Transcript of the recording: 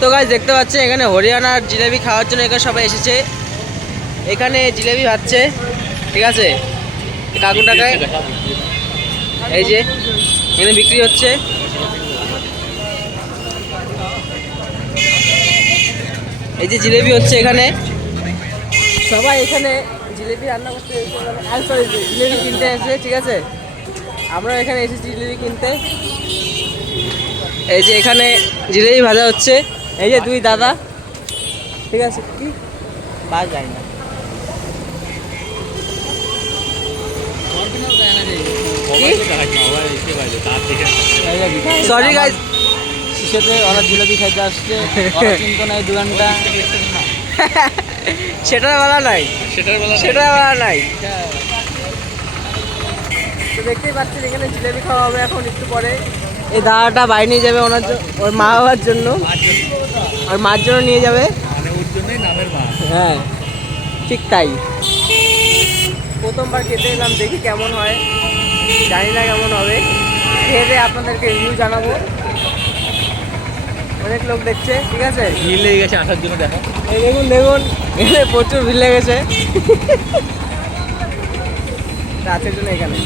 তো গাইস দেখতে পাচ্ছেন এখানে হরিয়ানার জিলেবি খাওয়ার জন্য এখানে সবাই এসেছে। এখানে জিলেবি ভাজছে, ঠিক আছে, কাকু টাকায় এই যে এখানে বিক্রি হচ্ছে। এই যে জিলেবি হচ্ছে এখানে, সবাই এখানে জিলেবি রান্না করতে সরি জিলেবি কিনতে এসেছে, ঠিক আছে। আমরা এখানে এসেছি জিলেবি কিনতে। এই যে এখানে জিলেবি ভাজা হচ্ছে, এই যে দুই দাদা, ঠিক আছে। কি বাস যায় না, সরি গাইস, কিসেতে ওরা জিলাপি খাইতে আসছে, ওরা চিন্তা নাই দোকানটা। সেটার বেলা নাই, সেটার বেলা নাই। তো দেখতেই পাচ্ছেন এখানে জিলেবি খাওয়া হবে এখন একটু পরে। এই দাদাটা বাইরে নিয়ে যাবে ওনার ওর মা বাবার জন্য, আর মার জন্য নিয়ে যাবে। হ্যাঁ ঠিক তাই। প্রথমবার খেতে এলাম, দেখি কেমন হয়, জানি না কেমন হবে। খেতে আপনাদেরকে রিভিউ জানাবো। অনেক লোক দেখছে, ঠিক আছে, ভিড় লেগে গেছে আসার জন্য। দেখো এই দেখুন দেখুন, এখানে প্রচুর ভিড় লেগেছে রাতের জন্য এখানে।